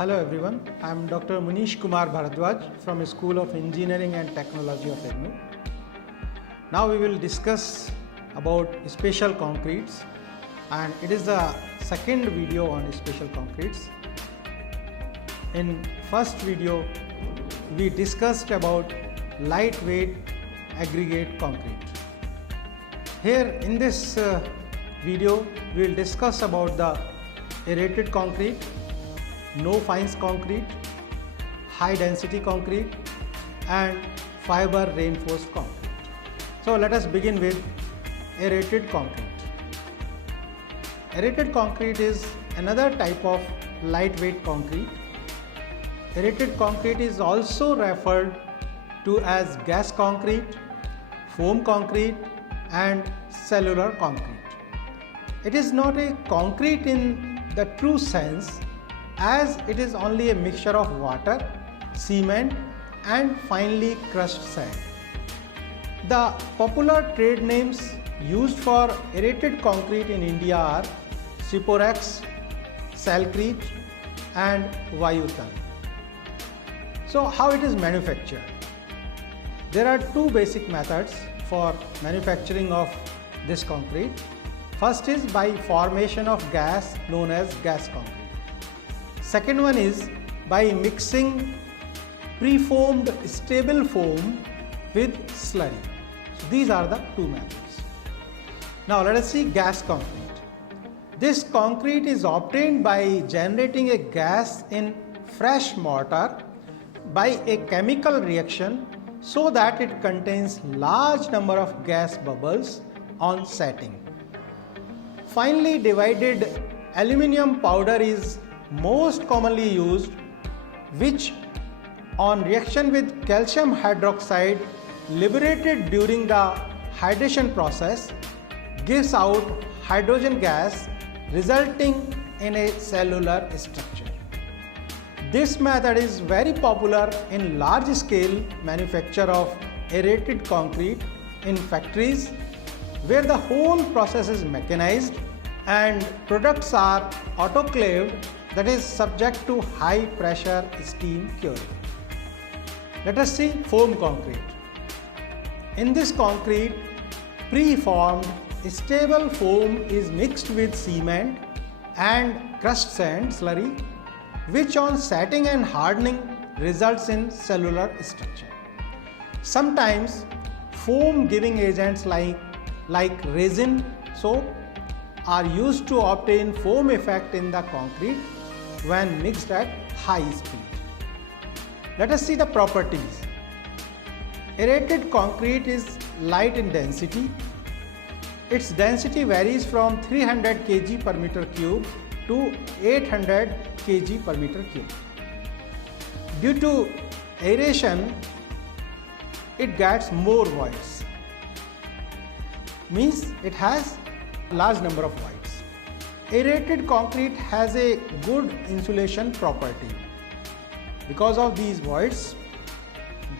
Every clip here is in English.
Hello everyone, I am Dr. Munish Kumar Bharadwaj from School of Engineering and Technology of IGNOU. Now we will discuss about special concretes, and it is the second video on special concretes. In first video we discussed about lightweight aggregate concrete. Here in this video we will discuss about the aerated concrete, no fines concrete, high density concrete and fiber reinforced concrete. So let us begin with aerated concrete. Aerated concrete is another type of lightweight concrete. Aerated concrete is also referred to as gas concrete, foam concrete and cellular concrete. It is not a concrete in the true sense, as it is only a mixture of water, cement and finely crushed sand. The popular trade names used for aerated concrete in India are Siporex, Salcrete and Vayutan. So how it is manufactured? There are two basic methods for manufacturing of this concrete. First is by formation of gas known as gas concrete. Second one is by mixing preformed stable foam with slurry. So these are the two methods. Now let us see gas concrete. This concrete is obtained by generating a gas in fresh mortar by a chemical reaction so that it contains large number of gas bubbles on setting. Finely divided aluminum powder is most commonly used, which on reaction with calcium hydroxide liberated during the hydration process gives out hydrogen gas, resulting in a cellular structure. This method is very popular in large scale manufacture of aerated concrete in factories where the whole process is mechanized and products are autoclaved, that is subject to high pressure steam curing. Let us see foam concrete. In this concrete, preformed stable foam is mixed with cement and crushed sand slurry, which on setting and hardening results in cellular structure. Sometimes foam giving agents like resin soap are used to obtain foam effect in the concrete when mixed at high speed. Let us see the properties. Aerated concrete is light in density. Its density varies from 300 kg per meter cube to 800 kg per meter cube. Due to aeration, it gets more voids. Means it has large number of voids. Aerated concrete has a good insulation property. Because of these voids,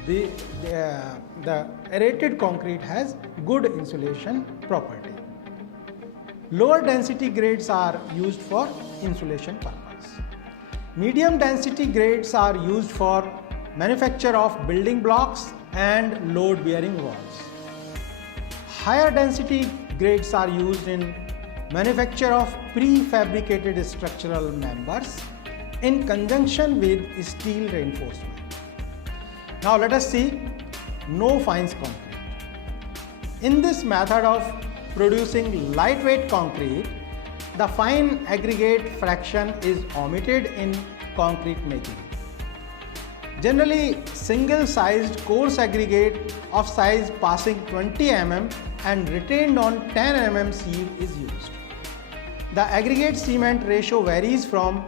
the aerated concrete has good insulation property. Lower density grades are used for insulation purpose. Medium density grades are used for manufacture of building blocks and load bearing walls. Higher density grades are used in manufacture of prefabricated structural members in conjunction with steel reinforcement. Now let us see no fines concrete. In this method of producing lightweight concrete, the fine aggregate fraction is omitted in concrete making. Generally, single sized coarse aggregate of size passing 20 mm and retained on 10 mm sieve is used. The aggregate cement ratio varies from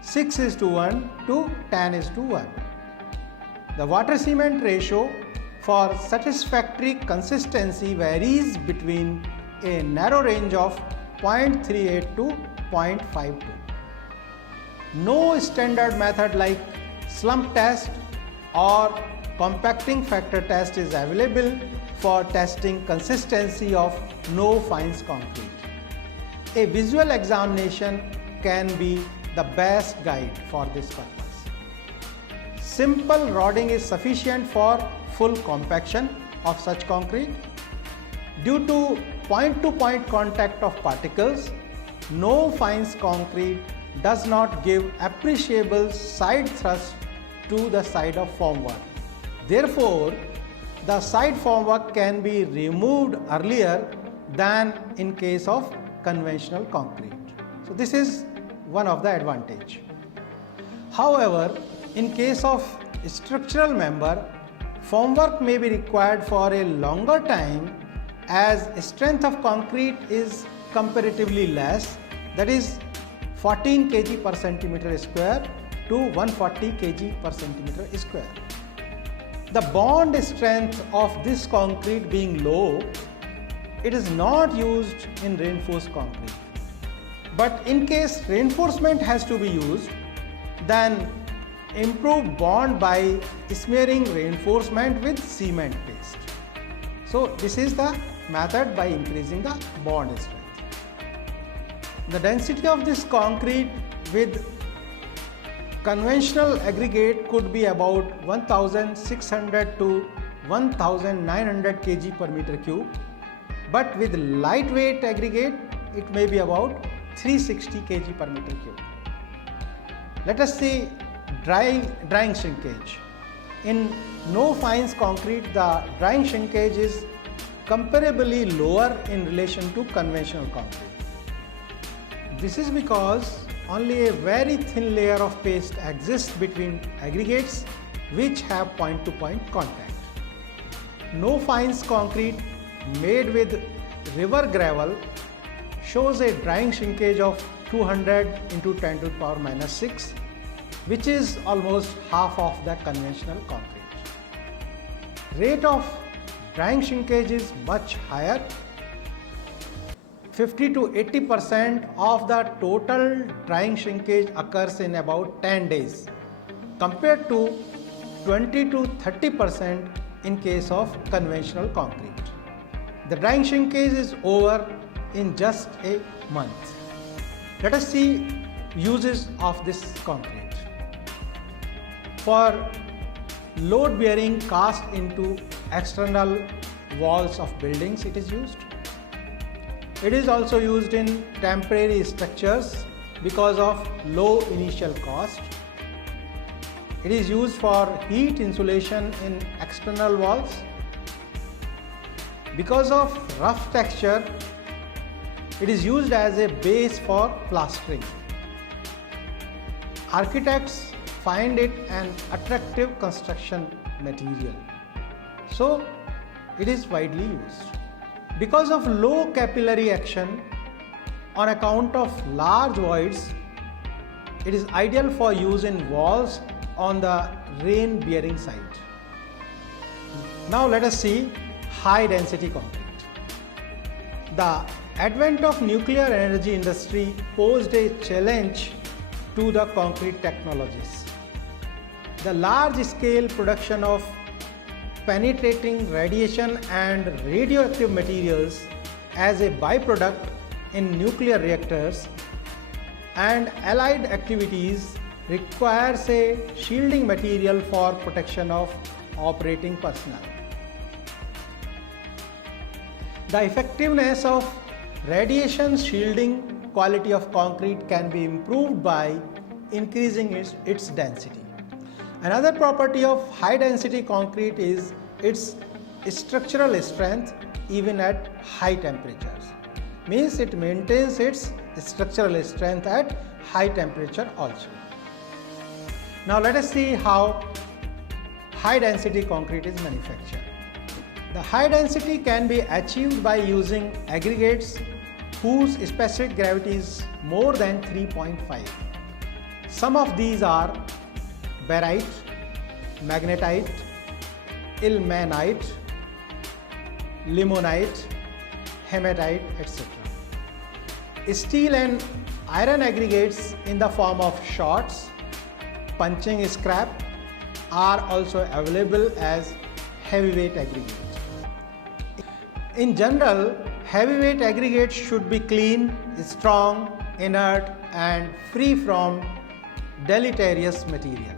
6:1 to 10:1. The water cement ratio for satisfactory consistency varies between a narrow range of 0.38 to 0.52. No standard method like slump test or compacting factor test is available for testing consistency of no fines concrete. A visual examination can be the best guide for this purpose. Simple rodding is sufficient for full compaction of such concrete. Due to point-to-point contact of particles, no fines concrete does not give appreciable side thrust to the side of formwork. Therefore, the side formwork can be removed earlier than in case of conventional concrete. So this is one of the advantage. However, in case of structural member, formwork may be required for a longer time as strength of concrete is comparatively less, that is 14 kg per centimeter square to 140 kg per centimeter square. The bond strength of this concrete being low, it is not used in reinforced concrete. But in case reinforcement has to be used, then improve bond by smearing reinforcement with cement paste. So this is the method by increasing the bond strength. The density of this concrete with conventional aggregate could be about 1600 to 1900 kg per meter cube, but with lightweight aggregate it may be about 360 kg per meter cube. Let us see drying shrinkage. In no fines concrete, the drying shrinkage is comparably lower in relation to conventional concrete. This is because only a very thin layer of paste exists between aggregates which have point-to-point contact. No fines concrete made with river gravel shows a drying shrinkage of 200 into 10 to the power minus 6, which is almost half of the conventional concrete. Rate of drying shrinkage is much higher. 50 to 80% of the total drying shrinkage occurs in about 10 days compared to 20 to 30% in case of conventional concrete. The drying shrinkage is over in just a month. Let us see uses of this concrete. For load bearing cast into external walls of buildings it is used. It is also used in temporary structures because of low initial cost. It is used for heat insulation in external walls. Because of rough texture, it is used as a base for plastering. Architects find it an attractive construction material, so it is widely used. Because of low capillary action on account of large voids, it is ideal for use in walls on the rain bearing side. Now let us see high density concrete. The advent of nuclear energy industry posed a challenge to the concrete technologies. The large scale production of penetrating radiation and radioactive materials as a byproduct in nuclear reactors and allied activities requires a shielding material for protection of operating personnel. The effectiveness of radiation shielding quality of concrete can be improved by increasing its density. Another property of high density concrete is its structural strength even at high temperatures. Means it maintains its structural strength at high temperature also. Now let us see how high density concrete is manufactured. The high density can be achieved by using aggregates whose specific gravity is more than 3.5. Some of these are barite, magnetite, ilmenite, limonite, hematite, etc. Steel and iron aggregates in the form of shots, punching scrap are also available as heavyweight aggregates. In general, heavyweight aggregates should be clean, strong, inert and free from deleterious material.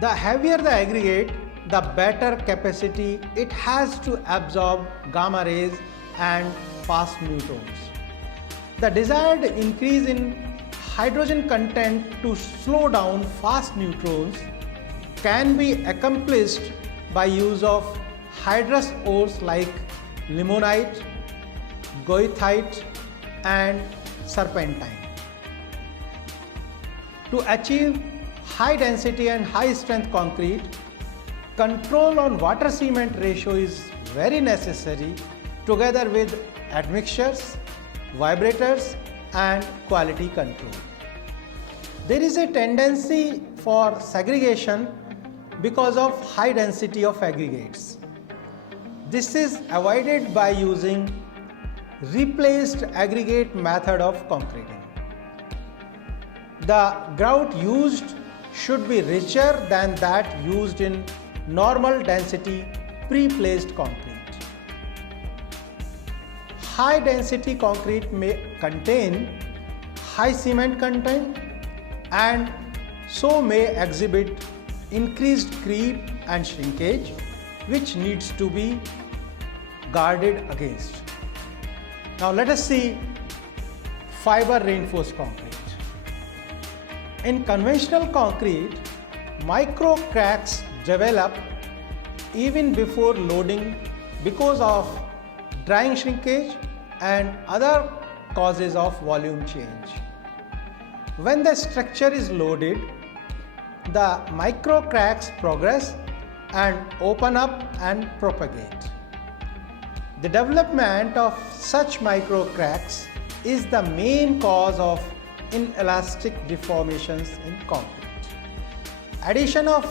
The heavier the aggregate, the better capacity it has to absorb gamma rays and fast neutrons. The desired increase in hydrogen content to slow down fast neutrons can be accomplished by use of hydrous ores like limonite, goethite and serpentine. To achieve high density and high strength concrete, control on water cement ratio is very necessary together with admixtures, vibrators and quality control. There is a tendency for segregation because of high density of aggregates. This is avoided by using replaced aggregate method of concreting. The grout used should be richer than that used in normal density pre-placed concrete. High density concrete may contain high cement content and so may exhibit increased creep and shrinkage, which needs to be guarded against. Now let us see fiber reinforced concrete. In conventional concrete, micro cracks develop even before loading because of drying shrinkage and other causes of volume change. When the structure is loaded, the micro cracks progress and open up and propagate. The development of such micro cracks is the main cause of inelastic deformations in concrete. Addition of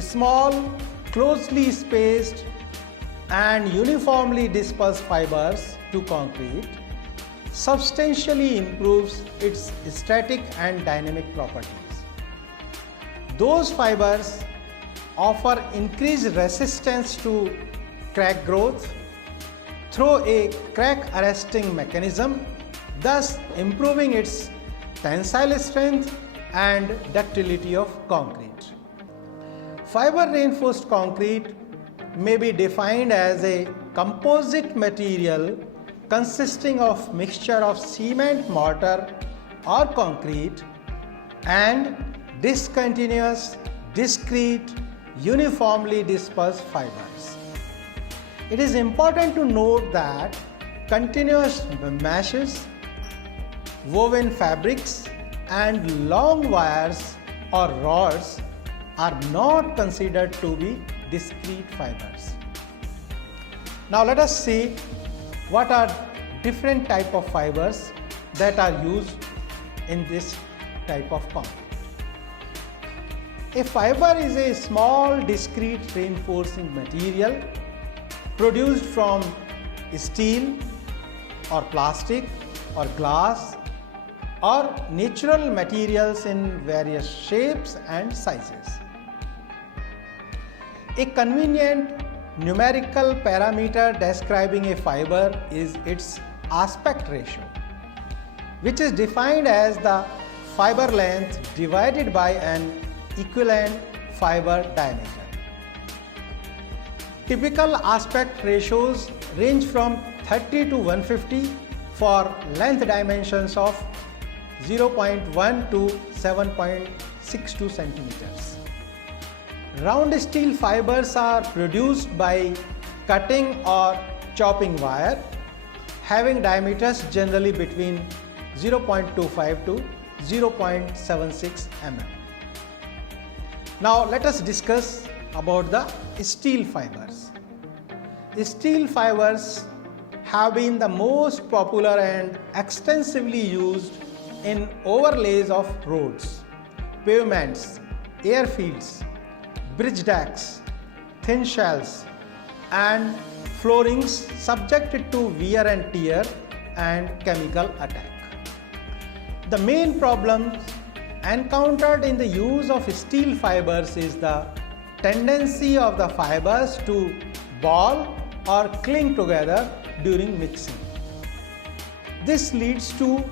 small, closely spaced and uniformly dispersed fibers to concrete substantially improves its static and dynamic properties. Those fibers offer increased resistance to crack growth through a crack arresting mechanism, thus improving its tensile strength and ductility of concrete. Fiber reinforced concrete may be defined as a composite material consisting of mixture of cement, mortar or concrete and discontinuous, discrete, uniformly dispersed fibers. It is important to note that continuous meshes, woven fabrics and long wires or rods are not considered to be discrete fibers. Now let us see what are different type of fibers that are used in this type of concrete. A fiber is a small discrete reinforcing material produced from steel or plastic or glass or natural materials in various shapes and sizes. A convenient numerical parameter describing a fiber is its aspect ratio, which is defined as the fiber length divided by an equivalent fiber diameter. Typical aspect ratios range from 30 to 150 for length dimensions of 0.1 to 7.62 centimeters. Round steel fibers are produced by cutting or chopping wire, having diameters generally between 0.25 to 0.76 mm. Now let us discuss about the steel fibers. Steel fibers have been the most popular and extensively used in overlays of roads, pavements, airfields, bridge decks, thin shells and floorings subjected to wear and tear and chemical attack. The main problems encountered in the use of steel fibers is the tendency of the fibers to ball or cling together during mixing. This leads to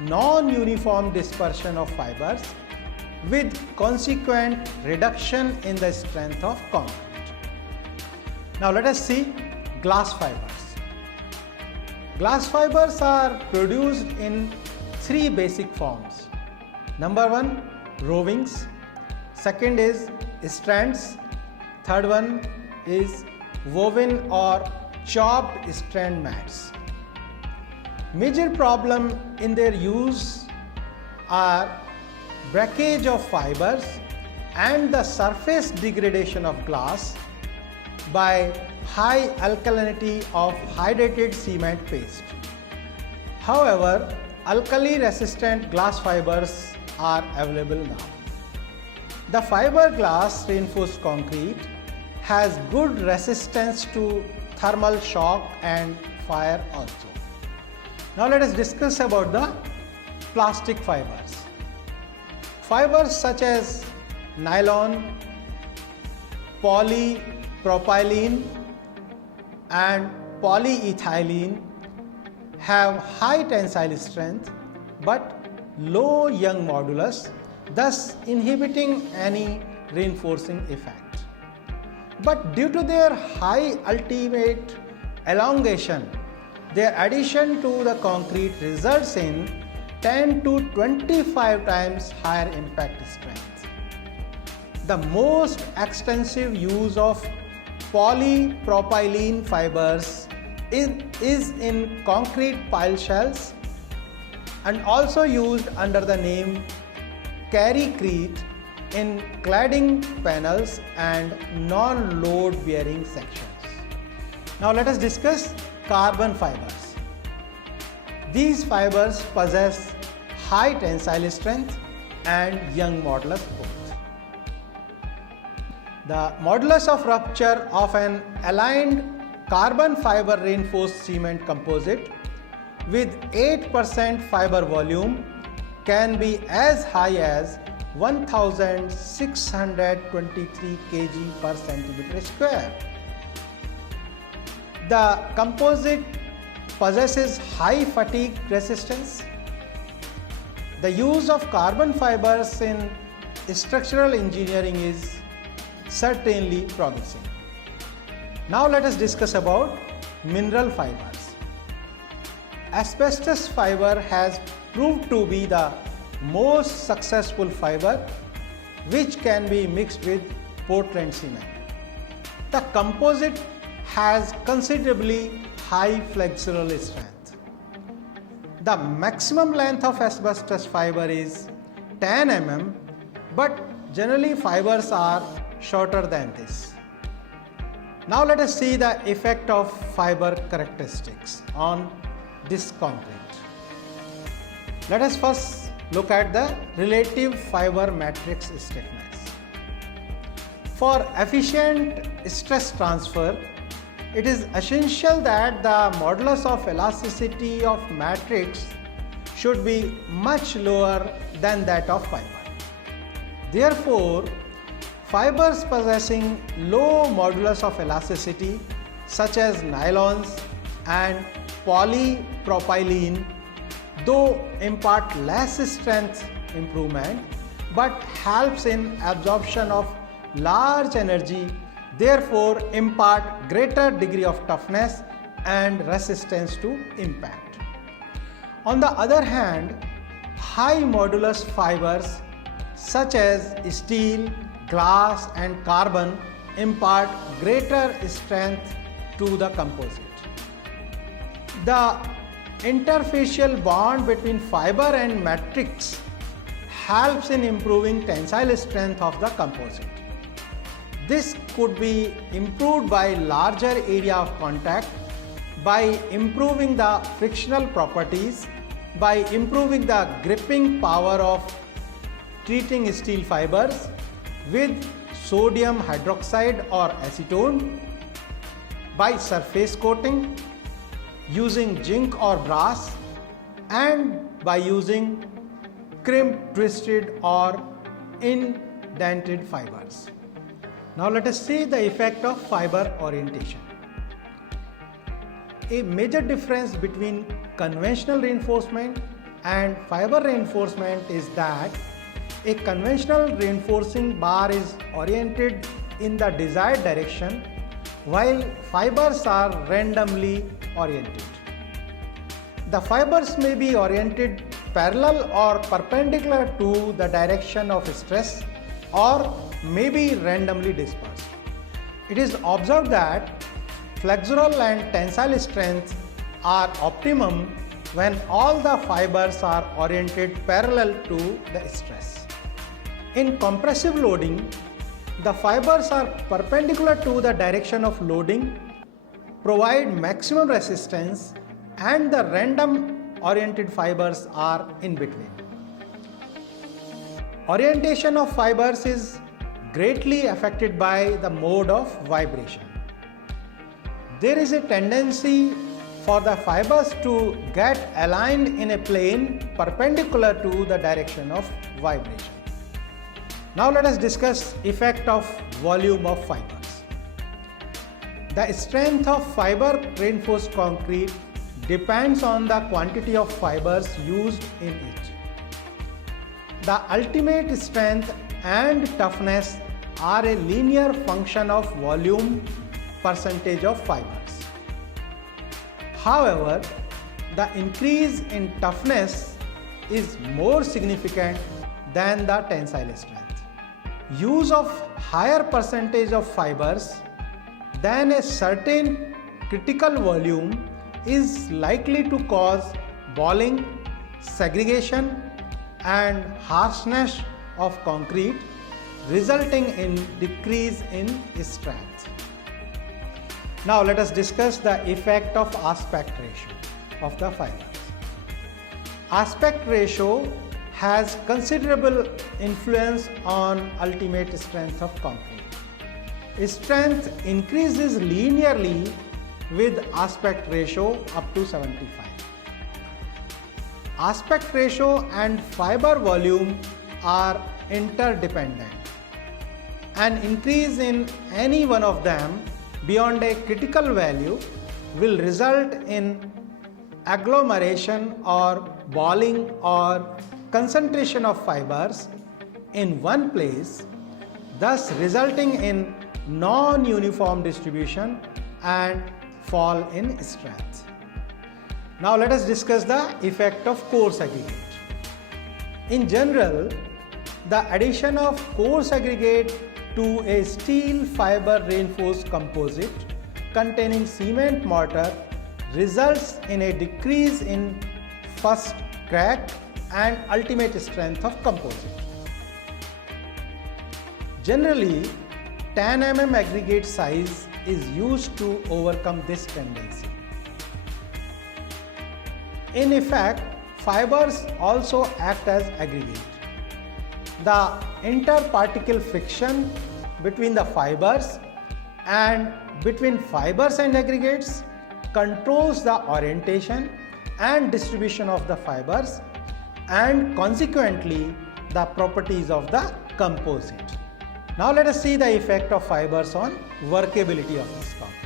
non-uniform dispersion of fibers with consequent reduction in the strength of concrete. Now let us see glass fibers. Glass fibers are produced in three basic forms. Number one, rovings. Second is strands. Third one is woven or chopped strand mats. Major problem in their use are breakage of fibers and the surface degradation of glass by high alkalinity of hydrated cement paste. However, alkali resistant glass fibers are available now. The fiberglass reinforced concrete has good resistance to thermal shock and fire also. Now let us discuss about the plastic fibers. Fibers such as nylon, polypropylene and polyethylene have high tensile strength but low Young modulus, thus inhibiting any reinforcing effect. But due to their high ultimate elongation, their addition to the concrete results in 10 to 25 times higher impact strength. The most extensive use of polypropylene fibers is in concrete pile shells and also used under the name Carrycrete in cladding panels and non-load bearing sections. Now let us discuss carbon fibers. These fibers possess high tensile strength and Young modulus both. The modulus of rupture of an aligned carbon fiber reinforced cement composite with 8% fiber volume can be as high as 1623 kg per centimeter square. The composite possesses high fatigue resistance. The use of carbon fibers in structural engineering is certainly progressing. Now let us discuss about mineral fibers. Asbestos fiber has proved to be the most successful fiber which can be mixed with Portland cement. The composite has considerably high flexural strength. The maximum length of asbestos fiber is 10 mm, but generally fibers are shorter than this. Now let us see the effect of fiber characteristics on this concrete. Let us first look at the relative fiber matrix stiffness. For efficient stress transfer, it is essential that the modulus of elasticity of matrix should be much lower than that of fiber. Therefore, fibers possessing low modulus of elasticity such as nylons and polypropylene though impart less strength improvement but helps in absorption of large energy, therefore impart greater degree of toughness and resistance to impact. On the other hand, high modulus fibers such as steel, glass and carbon impart greater strength to the composite. The interfacial bond between fiber and matrix helps in improving tensile strength of the composite. This could be improved by larger area of contact, by improving the frictional properties, by improving the gripping power of treating steel fibers with sodium hydroxide or acetone, by surface coating, using zinc or brass, and by using crimp, twisted or indented fibers. Now let us see the effect of fiber orientation. A major difference between conventional reinforcement and fiber reinforcement is that a conventional reinforcing bar is oriented in the desired direction while fibers are randomly oriented. The fibers may be oriented parallel or perpendicular to the direction of stress or may be randomly dispersed. It is observed that flexural and tensile strengths are optimum when all the fibers are oriented parallel to the stress. In compressive loading, the fibers are perpendicular to the direction of loading, provide maximum resistance, and the random oriented fibers are in between. Orientation of fibers is greatly affected by the mode of vibration. There is a tendency for the fibers to get aligned in a plane perpendicular to the direction of vibration. Now let us discuss effect of volume of fibers. The strength of fiber reinforced concrete depends on the quantity of fibers used in it. The ultimate strength and toughness are a linear function of volume percentage of fibers. However, the increase in toughness is more significant than the tensile strength. Use of higher percentage of fibers than a certain critical volume is likely to cause balling, segregation, and harshness of concrete, resulting in decrease in strength. Now let us discuss the effect of aspect ratio of the fibers. Aspect ratio has considerable influence on ultimate strength of concrete. Strength increases linearly with aspect ratio up to 75. Aspect ratio and fiber volume are interdependent. An increase in any one of them beyond a critical value will result in agglomeration or balling or concentration of fibers in one place, thus resulting in non-uniform distribution and fall in strength. Now let us discuss the effect of coarse aggregate. In general, the addition of coarse aggregate to a steel fiber reinforced composite containing cement mortar results in a decrease in first crack and ultimate strength of composite. Generally, 10 mm aggregate size is used to overcome this tendency. In effect, fibers also act as aggregate. The interparticle friction between the fibers and between fibers and aggregates controls the orientation and distribution of the fibers and consequently the properties of the composite. Now let us see the effect of fibers on workability of this concrete.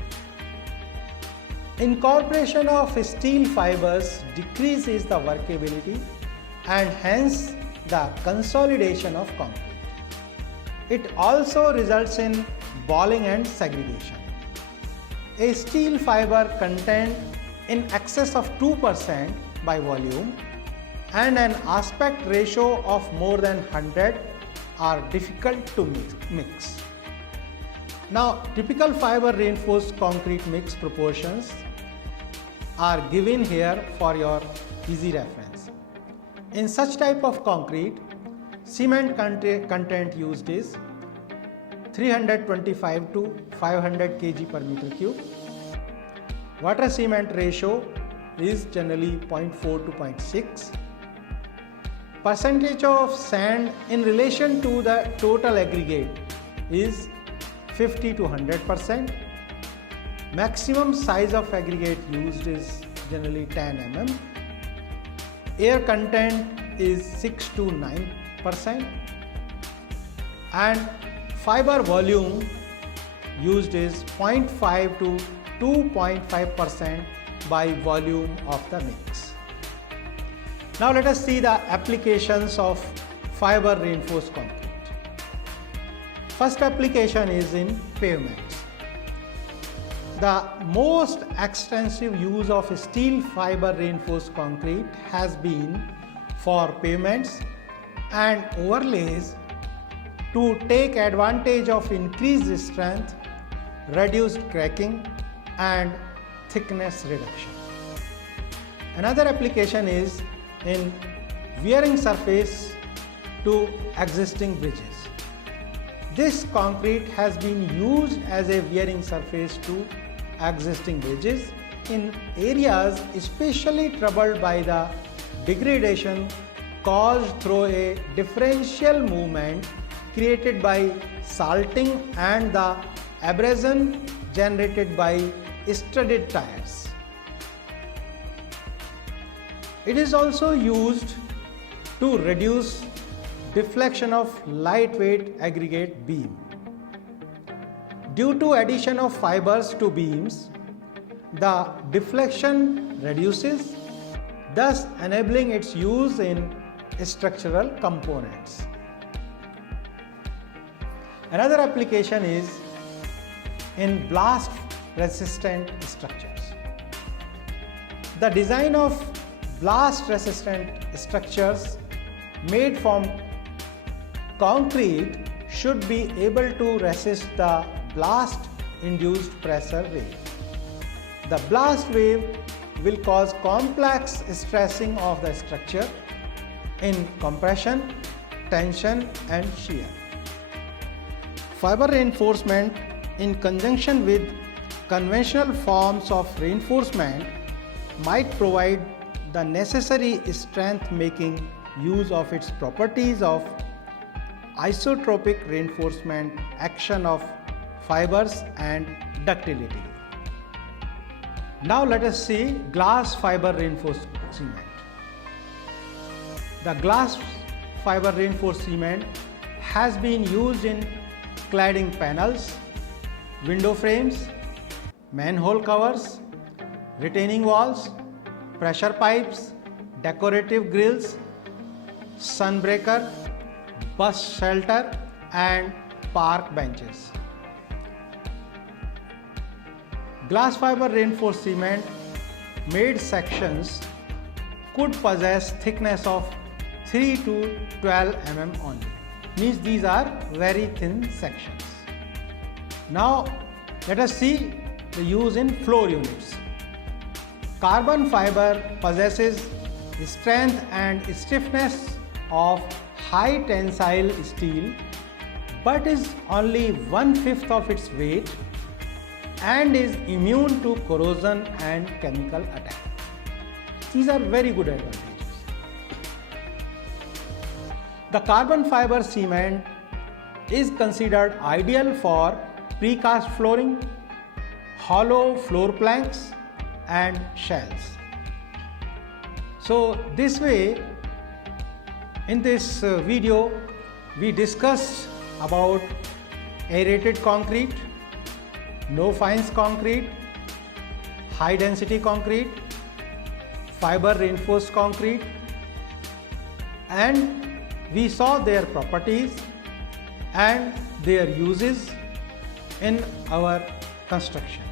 Incorporation of steel fibers decreases the workability and hence the consolidation of concrete. It also results in balling and segregation. A steel fiber content in excess of 2% by volume and an aspect ratio of more than 100 are difficult to mix. Now, typical fiber reinforced concrete mix proportions are given here for your easy reference. In such type of concrete, cement content used is 325 to 500 kg per meter cube. Water cement ratio is generally 0.4 to 0.6. Percentage of sand in relation to the total aggregate is 50 to 100%. Maximum size of aggregate used is generally 10 mm. Air content is 6 to 9% and fiber volume used is 0.5 to 2.5% by volume of the mix. Now let us see the applications of fiber reinforced concrete. First application is in pavements. The most extensive use of steel fiber reinforced concrete has been for pavements and overlays to take advantage of increased strength, reduced cracking and thickness reduction. Another application is in wearing surface to existing bridges. This concrete has been used as a wearing surface to existing bridges in areas especially troubled by the degradation caused through a differential movement created by salting and the abrasion generated by studded tires. It is also used to reduce deflection of lightweight aggregate beam. Due to addition of fibers to beams, the deflection reduces, thus enabling its use in structural components. Another application is in blast resistant structures. The design of blast resistant structures made from concrete should be able to resist the blast induced pressure wave. The blast wave will cause complex stressing of the structure in compression, tension and shear. Fiber reinforcement in conjunction with conventional forms of reinforcement might provide the necessary strength, making use of its properties of isotropic reinforcement, action of fibers and ductility. Now let us see glass fiber reinforced cement. The glass fiber reinforced cement has been used in cladding panels, window frames, manhole covers, retaining walls, pressure pipes, decorative grills, sunbreaker, bus shelter and park benches. Glass fiber reinforced cement made sections could possess thickness of 3 to 12 mm only. Means these are very thin sections. Now let us see the use in floor units. Carbon fiber possesses strength and stiffness of high tensile steel but is only 1/5 of its weight and is immune to corrosion and chemical attack. These are very good advantages. The carbon fiber cement is considered ideal for precast flooring, hollow floor planks and shells. So this way, in this video we discussed about aerated concrete, no fines concrete, high density concrete, fiber reinforced concrete, and we saw their properties and their uses in our construction.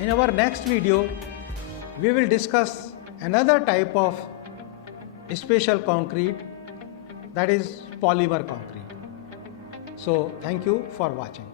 In our next video, we will discuss another type of special concrete, that is polymer concrete. So thank you for watching.